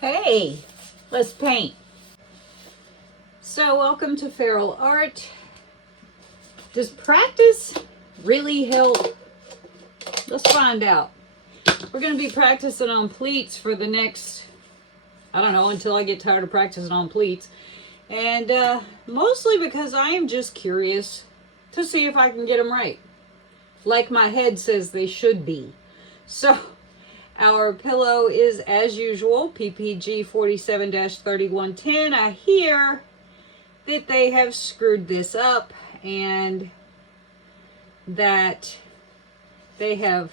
Hey, let's paint. So welcome to Feral Art. Does practice really help? Let's find out. We're going to be practicing on pleats for the next, I don't know, until I get tired of practicing on pleats. And mostly because I am just curious to see if I can get them right. Like my head says they should be. So our pillow is, as usual, PPG 47-3110. I hear that they have screwed this up and that they have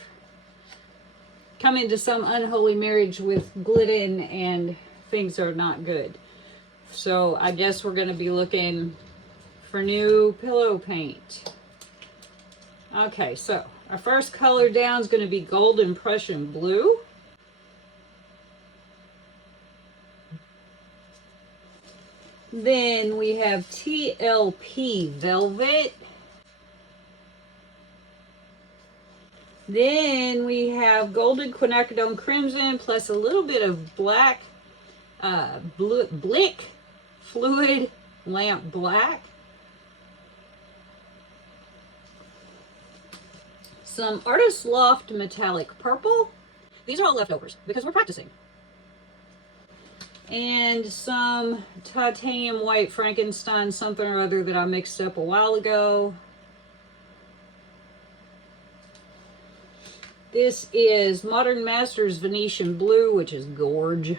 come into some unholy marriage with glidden and things are not good. So I guess we're going to be looking for new pillow paint. Okay, so our first color down is going to be Golden Prussian Blue. Then we have TLP Velvet. Then we have Golden Quinacridone Crimson plus a little bit of black Blick Fluid Lamp Black. Some Artist Loft Metallic Purple. These are all leftovers because we're practicing. And some Titanium White Frankenstein something or other that I mixed up a while ago. This is Modern Masters Venetian Blue, which is gorge.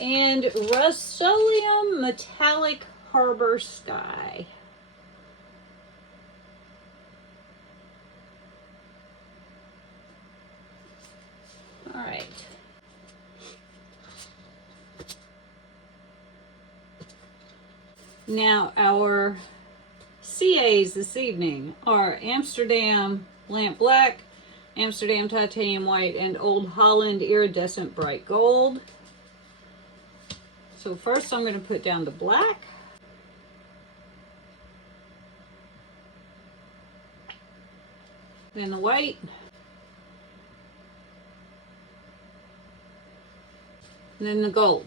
And Rust-Oleum Metallic Harbor Sky. All right. Now our CAs this evening are Amsterdam Lamp Black, Amsterdam Titanium White, and Old Holland Iridescent Bright Gold. So first I'm going to put down the black. Then the white. And then the gold.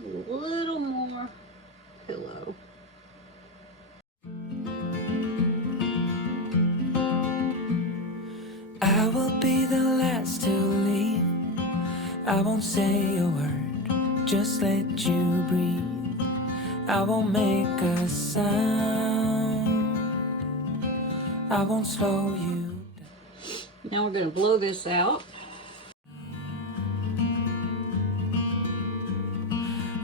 A little more pillow. I will be the last to leave. I won't say a word, just let you breathe. I won't make a sound. I won't slow you down. Now we're going to blow this out.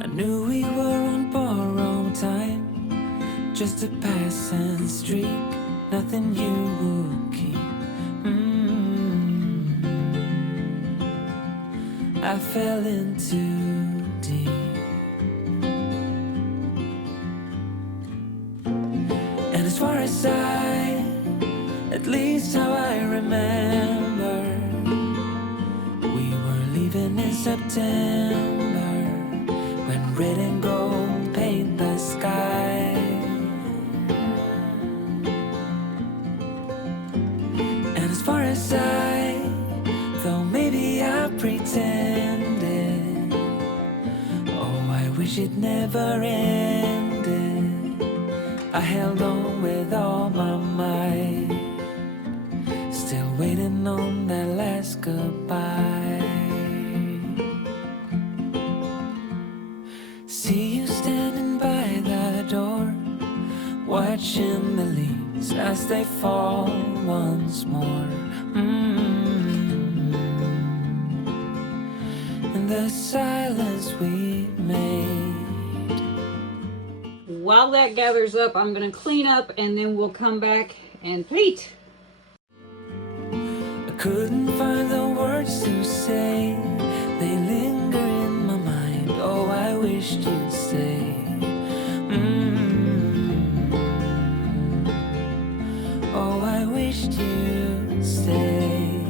I knew we were on borrowed time, just a passing streak, nothing you would keep. I fell in too deep. And as far as at least how I remember, we were leaving in September, when red and gold paint the sky. And as far as though maybe I pretended, oh, I wish it never ended. I held on with all my might, still waiting on that last goodbye. See you standing by the door, watching the leaves as they fall once more. In the silence we made. While that gathers up, I'm going to clean up and then we'll come back and pleat. I couldn't find the words to say, they linger in my mind. Oh, I wished you'd say. Oh, I wished you'd stay.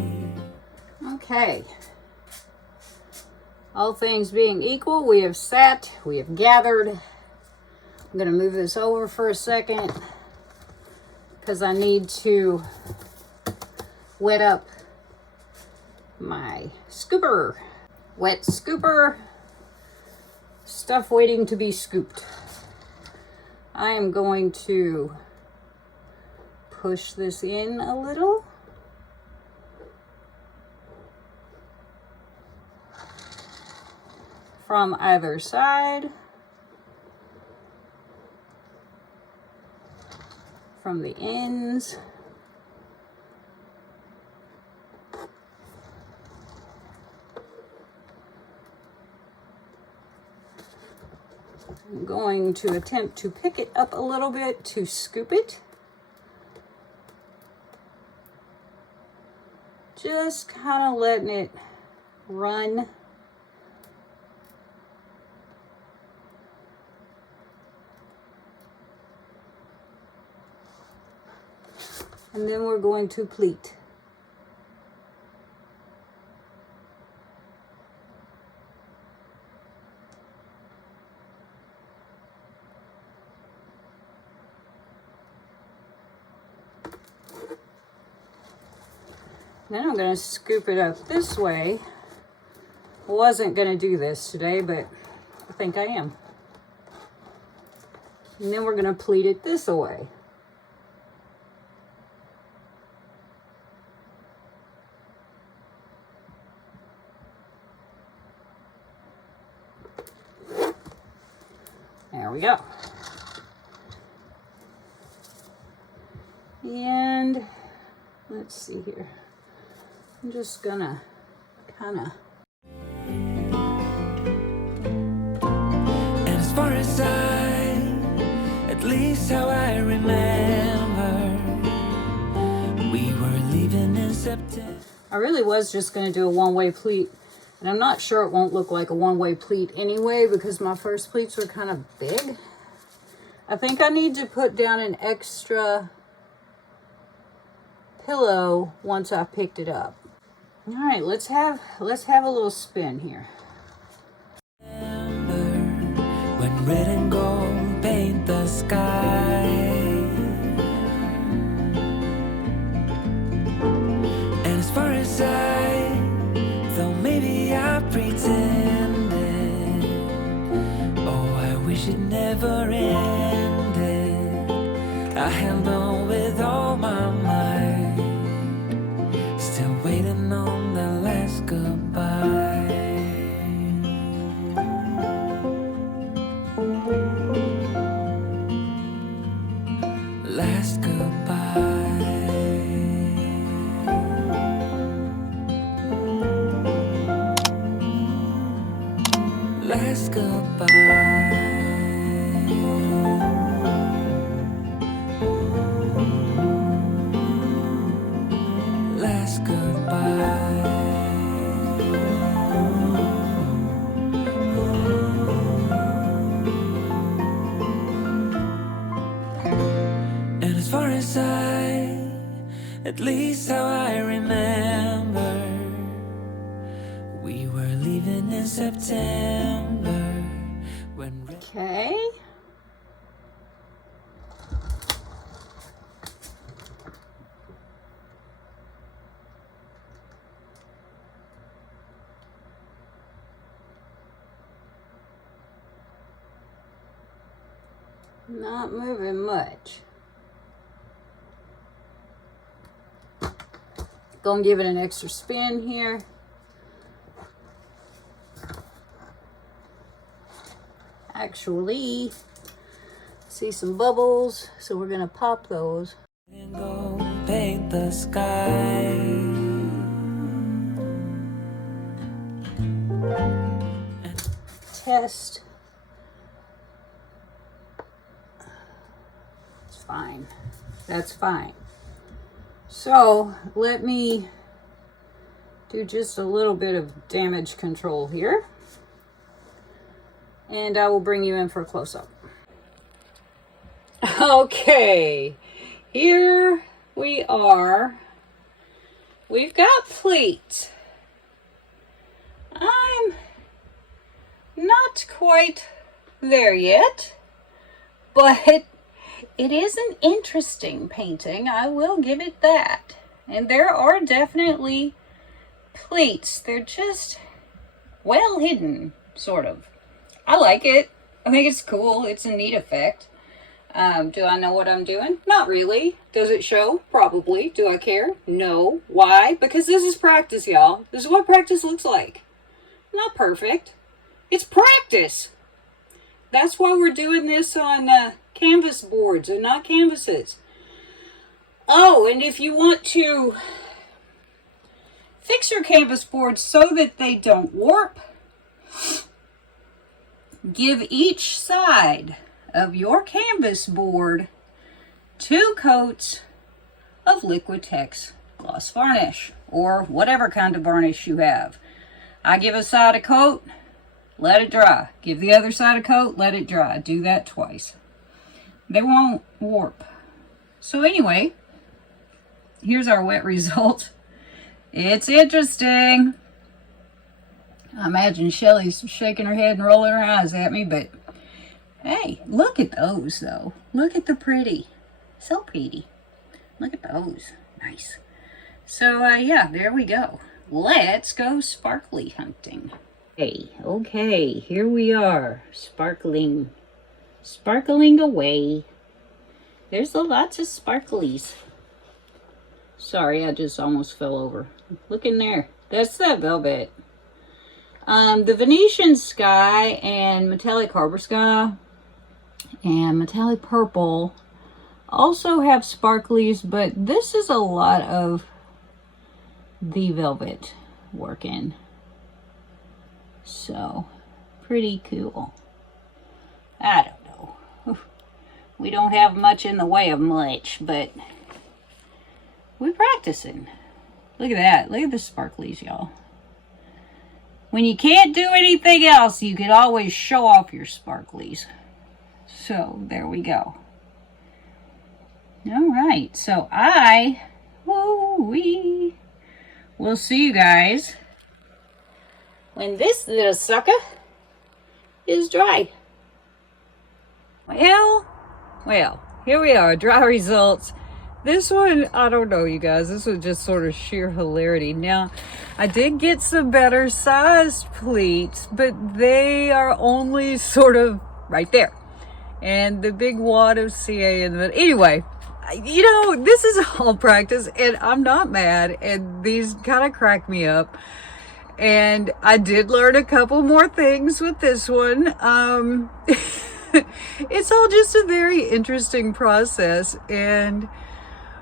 Okay. All things being equal, we have sat, we have gathered. I'm going to move this over for a second because I need to wet up my scooper. Wet scooper, stuff waiting to be scooped. I am going to push this in a little. From either side. From the ends. I'm going to attempt to pick it up a little bit to scoop it. Just kind of letting it run. And then we're going to pleat. Then I'm going to scoop it up this way. Wasn't going to do this today, but I think I am. And then we're going to pleat it this way. There we go. And let's see here. I'm just gonna kind of. And as far as at least how I remember, we were leaving in September. I really was just gonna do a one-way pleat. And I'm not sure it won't look like a one-way pleat anyway because my first pleats were kind of big. I think I need to put down an extra pillow once I picked it up. All right, let's have a little spin here. When red and gold paint the sky, and as far as though maybe I pretended, oh, I wish it never ended. I held on with all my might, still waiting on the last goodbye. Last goodbye. Last goodbye. Last goodbye. And as far as at least how I remember, we were leaving in September when. Okay. Not moving much. Gonna give it an extra spin here. Actually, see some bubbles, so we're gonna pop those. And go paint the sky. Test. It's fine. That's fine. So let me do just a little bit of damage control here. and I will bring you in for a close-up. Okay, here we are. We've got pleats. I'm not quite there yet, but it is an interesting painting. I will give it that. And there are definitely pleats. They're just well hidden, sort of. I like it. I think it's cool. It's a neat effect. Do I know what I'm doing? Not really. Does it show? Probably. Do I care? No. Why? Because this is practice, y'all. This is what practice looks like. Not perfect. It's practice. That's why we're doing this on canvas boards and not canvases. Oh, and if you want to fix your canvas boards so that they don't warp, give each side of your canvas board 2 coats of Liquitex gloss varnish, or whatever kind of varnish you have. I give a side a coat, let it dry. Give the other side a coat, let it dry. Do that twice. They won't warp. So anyway, here's our wet result. It's interesting. I imagine Shelly's shaking her head and rolling her eyes at me, but hey, look at those though. Look at the pretty. So pretty. Look at those. Nice. So yeah, there we go. Let's go sparkly hunting. Okay, here we are. Sparkling away. There's lots of sparklies. Sorry, I just almost fell over. Look in there. That's that velvet. The Venetian Sky and Metallic Harbor Sky and Metallic Purple also have sparklies, but this is a lot of the velvet working. So, pretty cool. I don't know. We don't have much in the way of much, but we're practicing. Look at that. Look at the sparklies, y'all. When you can't do anything else, you can always show off your sparklies. So, there we go. All right. So, we'll see you guys when this little sucker is dry. Well, here we are. Dry results. This one, I don't know, you guys. This was just sort of sheer hilarity. Now, I did get some better sized pleats, but they are only sort of right there. And the big wad of CA in the middle. Anyway, you know, this is all practice, and I'm not mad, and these kind of crack me up. And I did learn a couple more things with this one. It's all just a very interesting process, and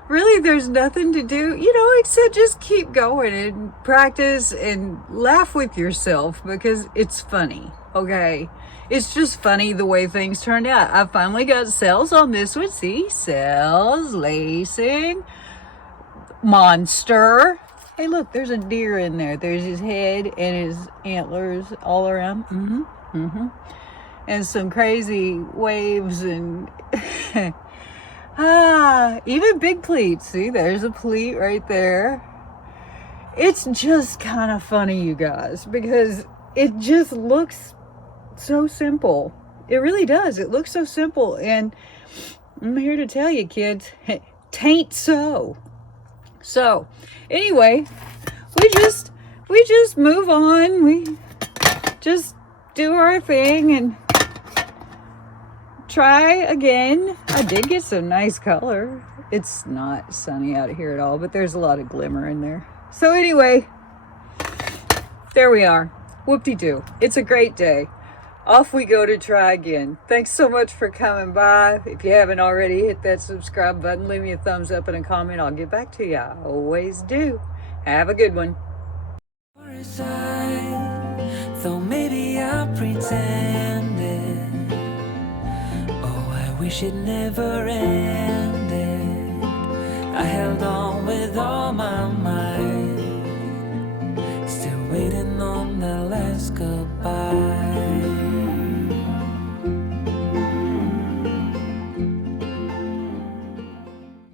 really there's nothing to do, you know, except just keep going and practice and laugh with yourself, because it's funny, okay? It's just funny the way things turned out. I finally got cells on this one. See? Cells, lacing, monster. Hey, look, there's a deer in there. There's his head and his antlers all around. And some crazy waves and even big pleats. See, there's a pleat right there. It's just kind of funny, you guys, because it just looks so simple. It really does. It looks so simple, and I'm here to tell you, kids, tain't so. So anyway, we just move on. We just do our thing and try again. I did get some nice color. It's not sunny out here at all, but there's a lot of glimmer in there. So anyway, there we are. Whoop-de-doo. It's a great day. Off we go to try again. Thanks so much for coming by. If you haven't already, hit that subscribe button. Leave me a thumbs up and a comment. I'll get back to you. I always do. Have a good one. Though maybe I pretended. Oh, I wish it never ended.